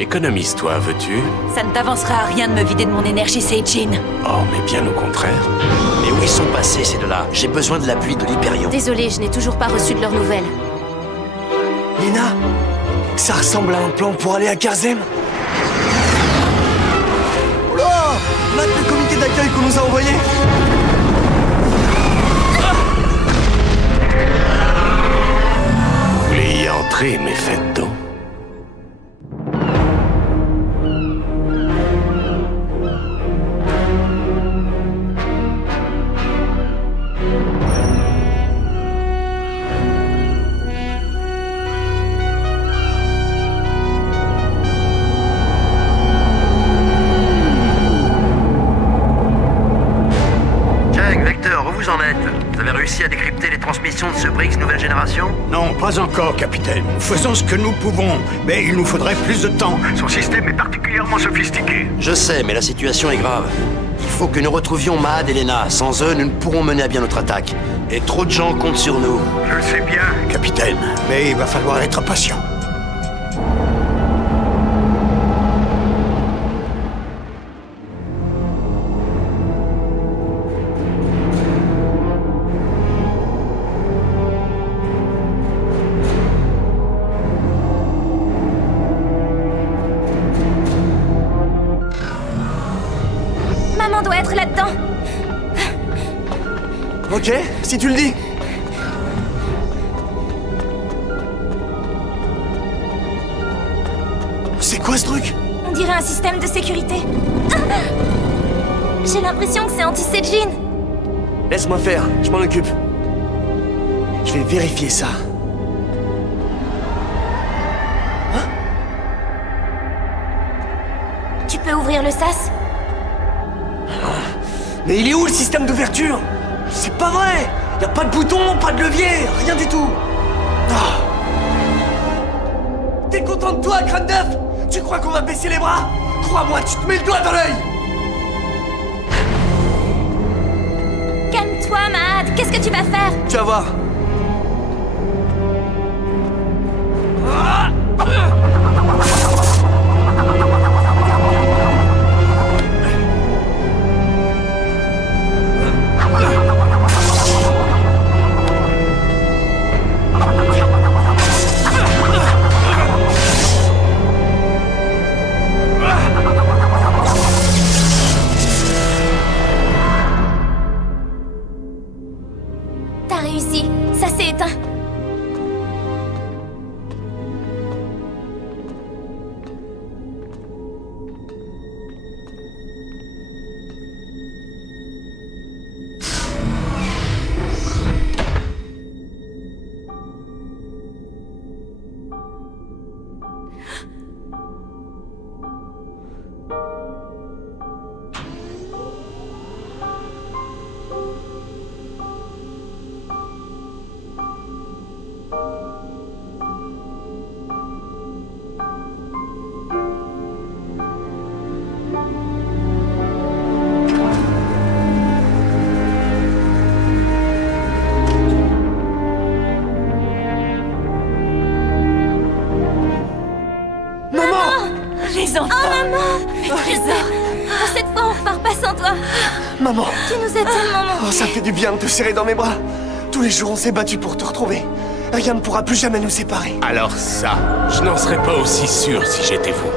Économise-toi, veux-tu? Ça ne t'avancera à rien de me vider de mon énergie, Seijin. Oh, mais bien au contraire. Mais où ils sont passés, ces deux-là? J'ai besoin de l'appui de l'Hyperion. Désolée, je n'ai toujours pas reçu de leurs nouvelles. Lena, ça ressemble à un plan pour aller à Karzem. Oh là, là, le comité d'accueil qu'on nous a envoyé. Vous voulez y entrer, mais faites donc. Où vous en êtes? Vous avez réussi à décrypter les transmissions de ce Brix nouvelle génération? Non, pas encore, capitaine. Nous faisons ce que nous pouvons, mais il nous faudrait plus de temps. Son système est particulièrement sophistiqué. Je sais, mais la situation est grave. Il faut que nous retrouvions Mahad et Lena. Sans eux, nous ne pourrons mener à bien notre attaque. Et trop de gens comptent sur nous. Je le sais bien, capitaine, mais il va falloir être patient. Maman doit être là-dedans. Ok, si tu le dis. C'est quoi ce truc? On dirait un système de sécurité. J'ai l'impression que c'est anti-Seijin. Laisse-moi faire, je m'en occupe. Je vais vérifier ça. Tu peux ouvrir le sas? Mais il est où le système d'ouverture? C'est pas vrai! Y a pas de bouton, pas de levier, rien du tout! Ah. T'es content de toi, crâne d'œuf? Tu crois qu'on va baisser les bras? Crois-moi, tu te mets le doigt dans l'œil! Calme-toi, Mahad. Qu'est-ce que tu vas faire? Tu vas voir. T'as réussi. Ça s'est éteint. Les enfants! Oh, maman! Mes trésors! Pour cette fois, on repart pas sans toi. Maman! Tu nous as tellement Oh, manqué. ça fait du bien de te serrer dans mes bras. Tous les jours, on s'est battu pour te retrouver. Rien ne pourra plus jamais nous séparer. Alors ça, je n'en serais pas aussi sûr si j'étais vous.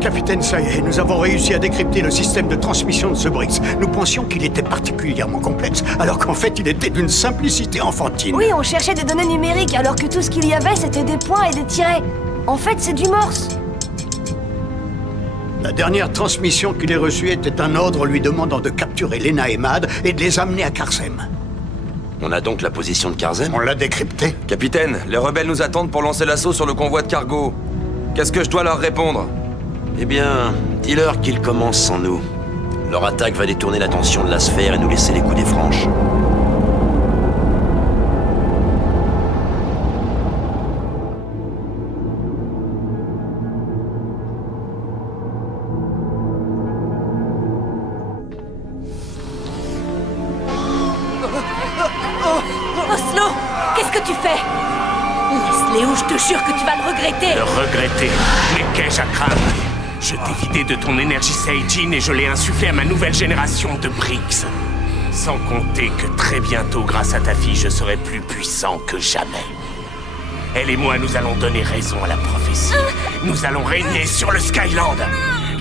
Capitaine, ça y est, nous avons réussi à décrypter le système de transmission de ce Brix. Nous pensions qu'il était particulièrement complexe, alors qu'en fait, il était d'une simplicité enfantine. Oui, on cherchait des données numériques, alors que tout ce qu'il y avait, c'était des points et des tirets. En fait, c'est du morse. La dernière transmission qu'il ait reçue était un ordre lui demandant de capturer Lena et Mahad et de les amener à Karzem. On a donc la position de Karzem? On l'a décrypté. Capitaine, les rebelles nous attendent pour lancer l'assaut sur le convoi de cargo. Qu'est-ce que je dois leur répondre? Eh bien, dis-leur qu'ils commencent sans nous. Leur attaque va détourner l'attention de la sphère et nous laisser les coups des franches. Oslo, qu'est-ce que tu fais? Laisse-les ou je te jure que tu vas le regretter. Le regretter? Mais qu'ai-je à craindre? Je t'ai vidé de ton énergie Seijin et je l'ai insufflé à ma nouvelle génération de Brix. Sans compter que très bientôt, grâce à ta fille, je serai plus puissant que jamais. Elle et moi, nous allons donner raison à la prophétie. Nous allons régner sur le Skyland.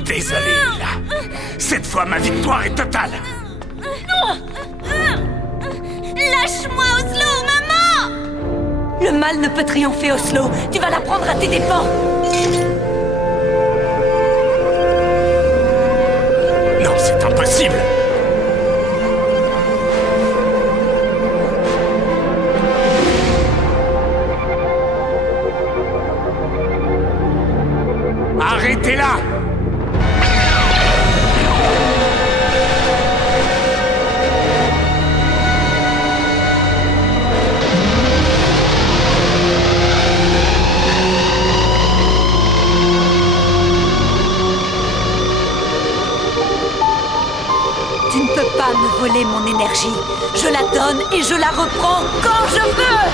Désolé, Mila. Cette fois, ma victoire est totale. Lâche-moi, Oslo, maman! Le mal ne peut triompher, Oslo. Tu vas la prendre à tes dépens. Non, c'est impossible. Arrêtez-la! Tu ne peux pas me voler mon énergie. Je la donne et je la reprends quand je veux.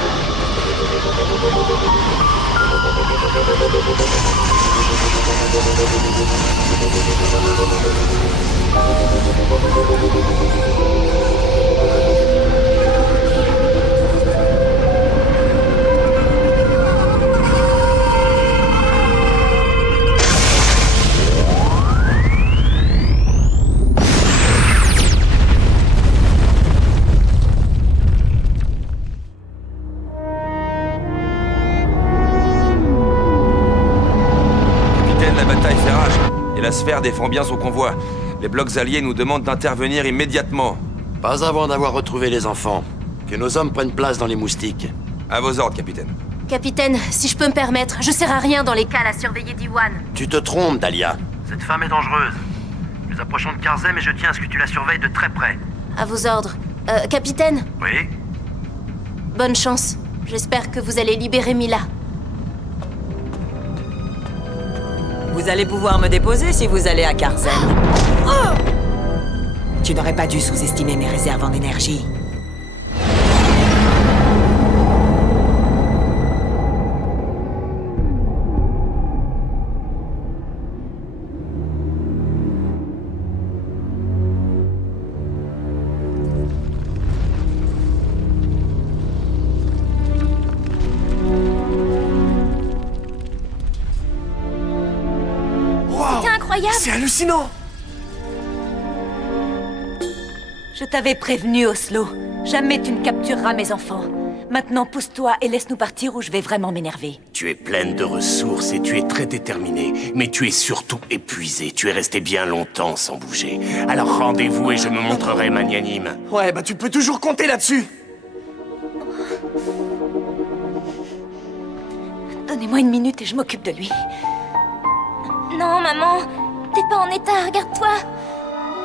La sphère défend bien son convoi. Les blocs alliés nous demandent d'intervenir immédiatement. Pas avant d'avoir retrouvé les enfants. Que nos hommes prennent place dans les moustiques. À vos ordres, capitaine. Capitaine, si je peux me permettre, je sers à rien dans les cales à surveiller Diwan. Tu te trompes, Dahlia. Cette femme est dangereuse. Nous approchons de Karzem et je tiens à ce que tu la surveilles de très près. À vos ordres. Capitaine, Oui? bonne chance. J'espère que vous allez libérer Mila. Vous allez pouvoir me déposer si vous allez à Karzem. Tu n'aurais pas dû sous-estimer mes réserves en énergie. C'est hallucinant! Je t'avais prévenu, Oslo. Jamais tu ne captureras mes enfants. Maintenant, pousse-toi et laisse-nous partir ou je vais vraiment m'énerver. Tu es pleine de ressources et tu es très déterminée. Mais tu es surtout épuisée. Tu es restée bien longtemps sans bouger. Alors rendez-vous et je me montrerai magnanime. Ouais, bah tu peux toujours compter là-dessus! Donnez-moi une minute et je m'occupe de lui. Non, maman, t'es pas en état, regarde-toi.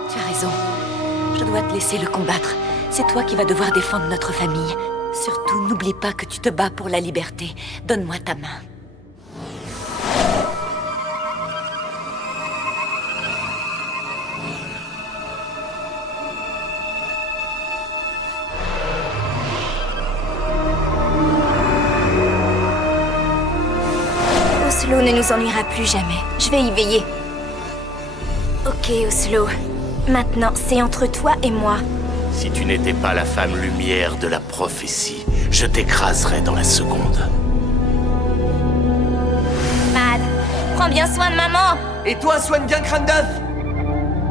Tu as raison. Je dois te laisser le combattre. C'est toi qui vas devoir défendre notre famille. Surtout, n'oublie pas que tu te bats pour la liberté. Donne-moi ta main. Oslo ne nous ennuiera plus jamais. Je vais y veiller. Ok, Oslo. Maintenant, c'est entre toi et moi. Si tu n'étais pas la femme lumière de la prophétie, je t'écraserais dans la seconde. Mad, prends bien soin de maman. Et toi, soigne bien Crâne d'œuf!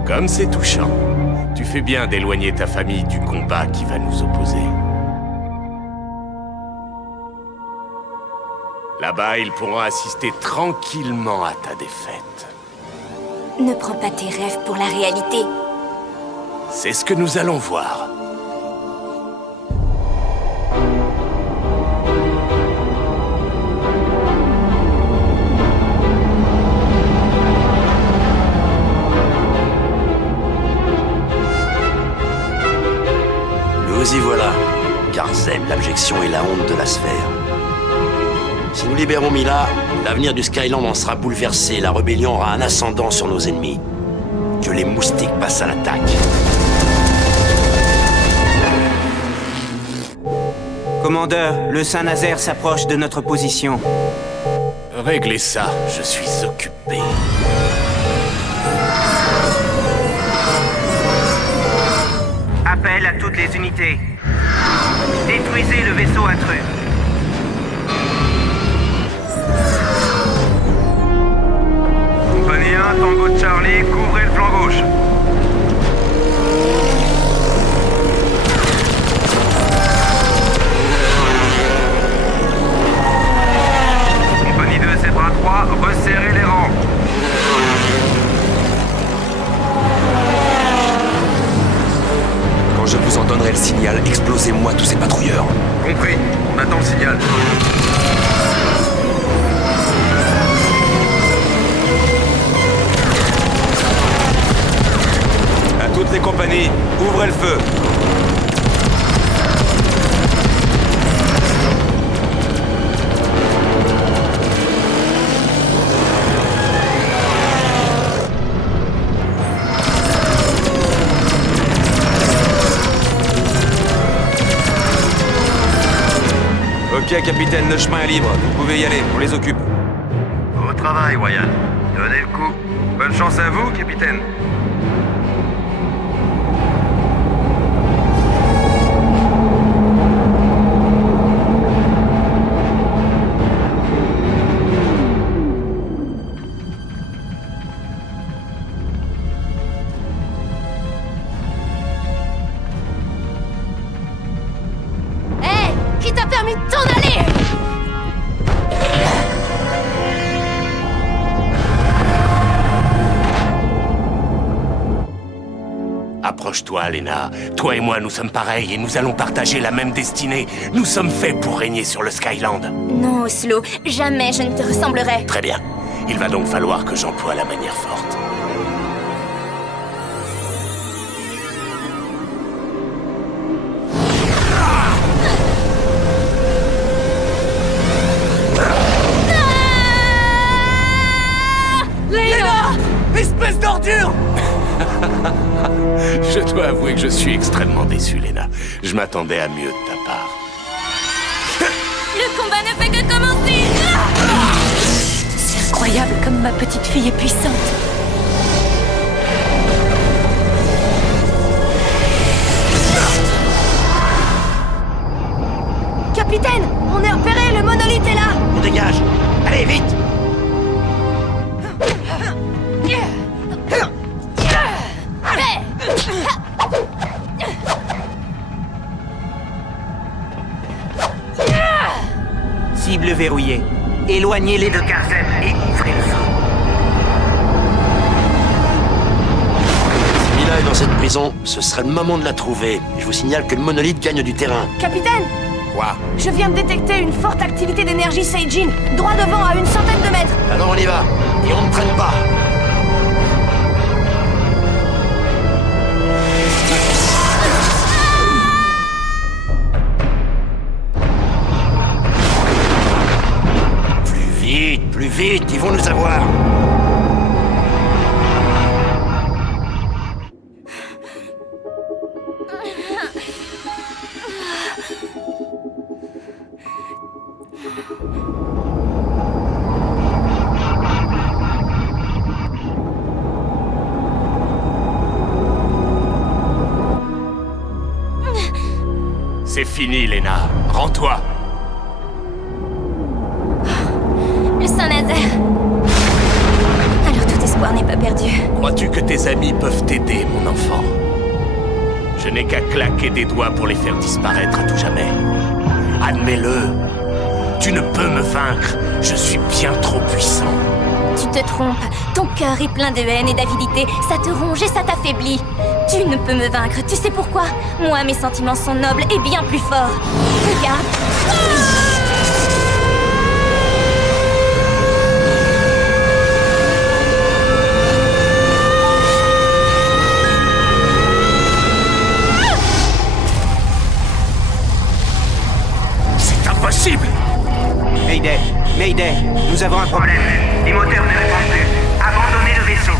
Comme c'est touchant. Tu fais bien d'éloigner ta famille du combat qui va nous opposer. Là-bas, ils pourront assister tranquillement à ta défaite. Ne prends pas tes rêves pour la réalité. C'est ce que nous allons voir. Nous y voilà. Garzem, l'abjection et la honte de la sphère. Si nous libérons Mila, l'avenir du Skyland en sera bouleversé. La rébellion aura un ascendant sur nos ennemis. Que les moustiques passent à l'attaque. Commandeur, le Saint-Nazaire s'approche de notre position. Réglez ça, je suis occupé. Appel à toutes les unités. Détruisez le vaisseau intrus. Compagnie 1, Tango de Charlie, couvrez le flanc gauche. Compagnie 2, Zebra 3, resserrez les rangs. Quand je vous en donnerai le signal, explosez-moi tous ces patrouilleurs. Compris, on attend le signal. À toutes les compagnies, ouvrez le feu. Ok, capitaine, le chemin est libre. Vous pouvez y aller, on les occupe. Au travail, Wyan. Donnez le coup. Bonne chance à vous, capitaine. Hé, qui t'a permis de t'en aller? Approche-toi, Lena. Toi et moi, nous sommes pareils et nous allons partager la même destinée. Nous sommes faits pour régner sur le Skyland. Non, Oslo, jamais je ne te ressemblerai. Très bien. Il va donc falloir que j'emploie la manière forte. Espèce d'ordure! Je dois avouer que je suis extrêmement déçu, Lena. Je m'attendais à mieux de ta part. Le combat ne fait que commencer. C'est incroyable comme ma petite fille est puissante. Capitaine, on est repéré, le monolithe est là! On dégage. Allez, vite! Cible verrouillée. Éloignez-les de Garzem et ouvrez le feu. Si Mila est dans cette prison, ce serait le moment de la trouver. Je vous signale que le monolithe gagne du terrain. Capitaine, Quoi? je viens de détecter une forte activité d'énergie Seijin, droit devant à une centaine de mètres. Alors on y va. Et on ne traîne pas. Plus vite, ils vont nous avoir. C'est fini, Lena. Rends-toi. Le Saint-Nazaire. Alors tout espoir n'est pas perdu. Crois-tu que tes amis peuvent t'aider, mon enfant? Je n'ai qu'à claquer des doigts pour les faire disparaître à tout jamais. Admets-le. Tu ne peux me vaincre. Je suis bien trop puissant. Tu te trompes. Ton cœur est plein de haine et d'avidité. Ça te ronge et ça t'affaiblit. Tu ne peux me vaincre. Tu sais pourquoi? Moi, mes sentiments sont nobles et bien plus forts. Regarde. nous avons un problème. Les moteurs ne répondent plus. Abandonnez le vaisseau.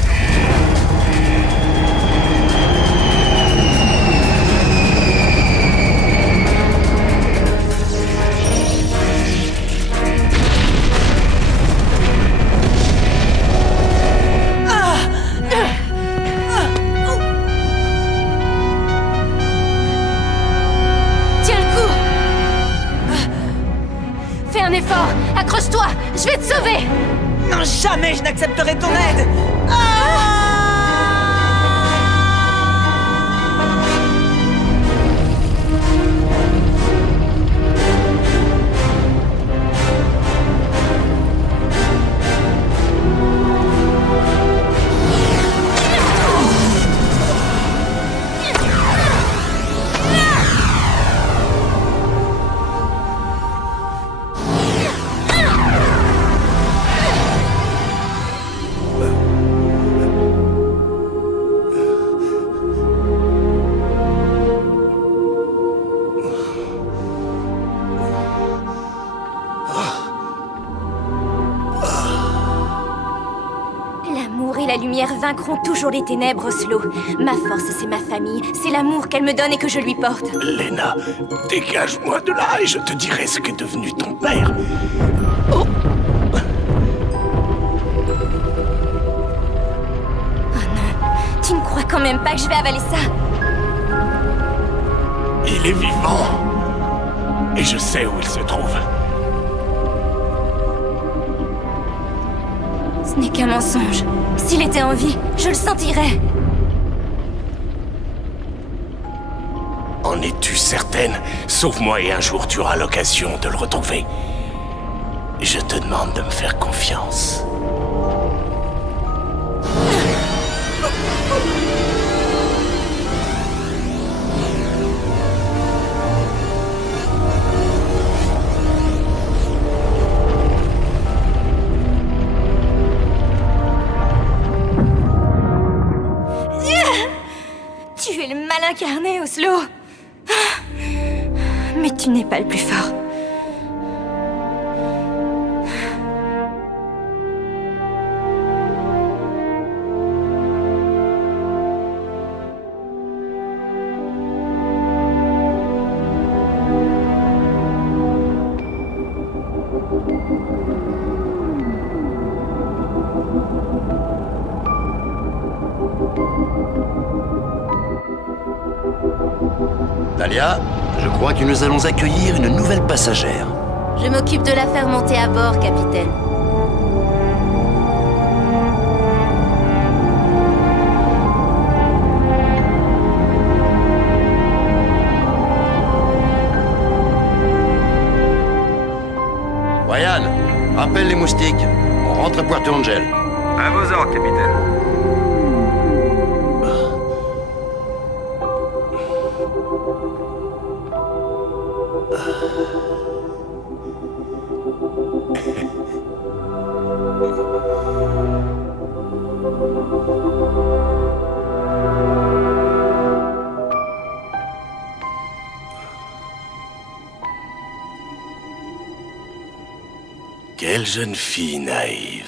Accroche-toi, je vais te sauver. Non, jamais je n'accepterai ton aide. La lumière vaincront toujours les ténèbres, Oslo. Ma force, c'est ma famille. C'est l'amour qu'elle me donne et que je lui porte. Lena, dégage-moi de là et je te dirai ce qu'est devenu ton père. Oh. Oh non, tu ne crois quand même pas que je vais avaler ça? Il est vivant. Et je sais où il se trouve. Ce n'est qu'un mensonge. S'il était en vie, je le sentirais. En es-tu certaine? Sauve-moi et un jour tu auras l'occasion de le retrouver. Je te demande de me faire confiance. Tu es le mal incarné, Oslo. Mais tu n'es pas le plus fort. Talia, je crois que nous allons accueillir une nouvelle passagère. Je m'occupe de la faire monter à bord, capitaine. Ryan, rappelle les moustiques. On rentre à Puerto Angel. À vos ordres, capitaine. Quelle jeune fille naïve.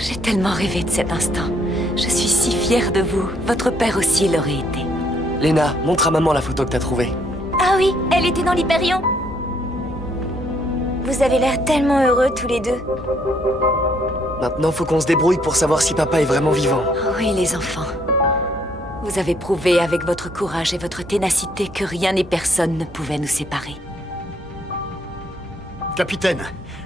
J'ai tellement rêvé de cet instant. Je suis si fière de vous. Votre père aussi l'aurait été. Lena, montre à maman la photo que t'as trouvée. Ah oui, elle était dans l'Hyperion. Vous avez l'air tellement heureux tous les deux. Maintenant, faut qu'on se débrouille pour savoir si papa est vraiment vivant. Oui, les enfants. Vous avez prouvé avec votre courage et votre ténacité que rien ni personne ne pouvait nous séparer. Capitaine,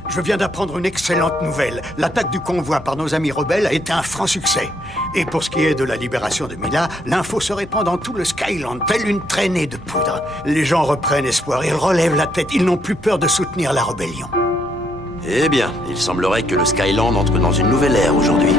je viens d'apprendre une excellente nouvelle. L'attaque du convoi par nos amis rebelles a été un franc succès. Et pour ce qui est de la libération de Mila, l'info se répand dans tout le Skyland, telle une traînée de poudre. Les gens reprennent espoir, ils relèvent la tête, ils n'ont plus peur de soutenir la rébellion. Eh bien, il semblerait que le Skyland entre dans une nouvelle ère aujourd'hui.